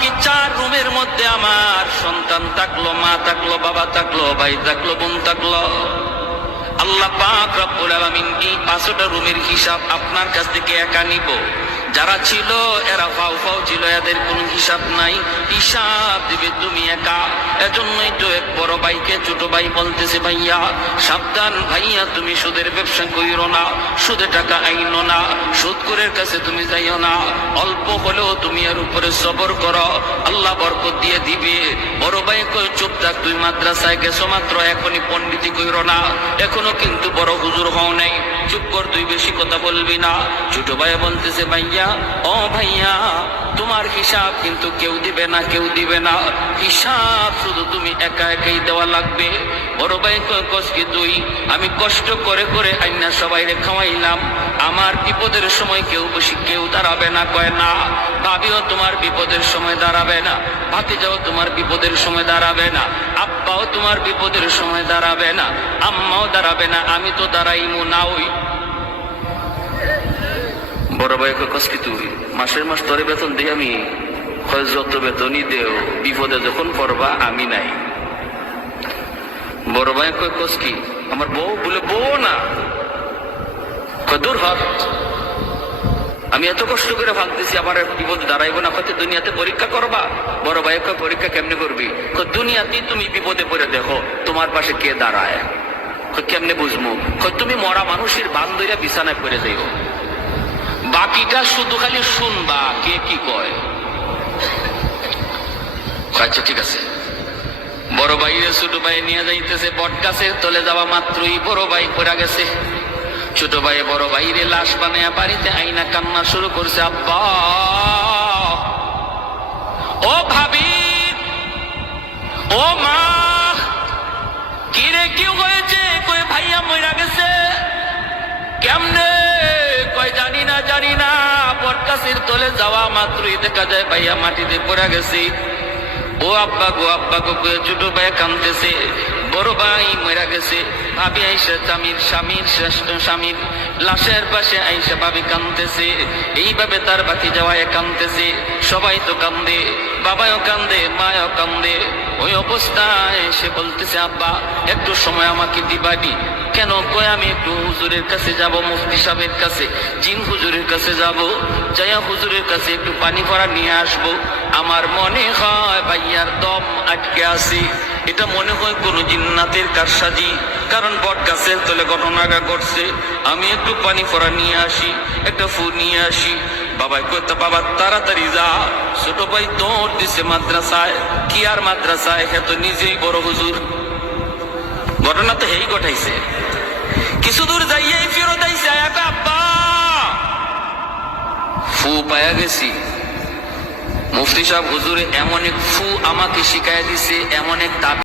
কি 4 রুমের মধ্যে আমার সন্তান থাকলো, মা থাকলো, বাবা থাকলো, ভাই থাকলো, বোন থাকলো, আল্লাহ পাক রব্বুল আলামিন এই 5টা রুমের হিসাব আপনার কাছ থেকে একা নিব। যারা ছিল এরা ফাও ফাও ছিল, এদের কোনো হিসাব নাই, হিসাব দিবে তুমি একা। এজন্যই তো এক বড় ভাইকে ছোট ভাই বলতেছে, ভাইয়া সাবধান, ভাইয়া তুমি সুদের ব্যবসা কইরো না, সুদে টাকা আইনো না, সুদখোরের কাছে তুমি যাইও না, অল্প হলেও তুমি এর উপরে সবর করো, আল্লাহ বরকত দিয়ে দিবে। বড় ভাই কই চুপ থাক, তুই মাদ্রাসায় গেছো মাত্র, এখনই পণ্ডিতি কইরো না, এখনো কিন্তু বড় হুজুর হও নাই, চুপ কর, তুই বেশি কথা বলবি না। ছোট ভাই বলতেছে, ভাইয়া ও ভাইয়া তোমার হিসাব কিন্তু কেউ দিবে না, কেউ দিবে না, হিসাব শুধু তুমি একা একাই দেওয়া লাগবে। বড় ভাই কস কি তুই, আমি কষ্ট করে করে আইনা সবাইরে খাওয়াইলাম, আমার বিপদের সময় কেউ দাঁড়াবে না। কয় না, ভাবিও তোমার বিপদের সময় দাঁড়াবে না, ভাতিজাও তোমার বিপদের সময় দাঁড়াবে না, আব্বাও তোমার বিপদের সময় দাঁড়াবে না, আম্মাও দাঁড়াবে না, আমি তো দাঁড়াইমু না। ওই বড় ভাই কস কি তুই, মাসের মাস তোরে বেতন দিই আমি, যত বেতনই দেও, বিপদে যখন পড়বা আমি নাই। বড় ভাই কস কি, আমার বউ বলে, বউ না, দূর হট, আমি এত কষ্ট করে ভাবতেছি আমার বিপদ দাঁড়াইবো না, হয়তো দুনিয়াতে পরীক্ষা করবা। বড় ভাই পরীক্ষা কেমনে করবি, দুনিয়াতেই তুমি বিপদে পড়ে দেখো তোমার পাশে কে দাঁড়ায়, কেমনে বুঝবো, তুমি মরা মানুষের বান ধইরা বিছানায় পড়ে যাইও, বাকিটা শুধু খালি শুনবা কে কি কয়। আচ্ছা ঠিক আছে। বড় ভাইরে ছোট ভাই নিয়ে যাইতেছে, বট গাছের তলে যাওয়া মাত্রই বড় ভাই পড়ে গেছে। ছোট ভাই বড় ভাইরে লাশ বানায়া বাড়িতে আইনা কান্না শুরু করছে, আব্বা ও ভাবি ও মা, কি রে কি হয়েছে, কই ভাইয়া মইরা গেছে, কেমনে, কয় জানি না জানি না, বটগাছের তলে যাওয়া মাত্রই দেখা যায় ভাইয়া মাটিতে পড়ে গেছে। ও আব্বা গো ছোট ভাই কাঁদতেছে, বড় ভাই মরে গেছে। ভাবি আইসা স্বামীর শ্রেষ্ঠ স্বামীর লাশের পাশে আইসা ভাবি কাঁদতেছে, এইভাবে তার বাকি যাওয়ায় কাঁদতেছে, সবাই তো কান্দে, বাবাও কান্দে, মাও কান্দে। ওই অবস্থায় সে বলতেছে, আব্বা একটু সময় আমাকে দিবানি। কেন, কই আমি একটু হুজুরের কাছে যাব, মুফতি সাহেবের কাছে, জিন হুজুরের কাছে যাব, যাইয়া হুজুরের কাছে একটু পানি ভরা নিয়ে আসবো। আমার মনে হয় ভাইয়ার দম আটকে আসি, এটা মনে হয় কোন জিন্নাতের কারসাজি, কারণ বট গাছের তলে ঘটনাটা ঘটছে, আমি একটু পানি ভরা নিয়ে আসি, একটা ফু নিয়ে আসি। বাবাই কইতে, বাবা তাড়াতাড়ি যা। ছোট ভাই দৌড় দিছে মাদ্রাসায়, কি আর মাদ্রাসায়, হে তো নিজেই বড় হুজুর। ঘটনা তো হেই ঘটাইছে, কিছু দূর যাইয়াই ফেরত আইছে, আব্বা ফু পায়া গেছি। মুফতি সাহেব হুজুরে এমন এক ফু আমাকে শিখাইয়া দিছে, এমন এক দাবি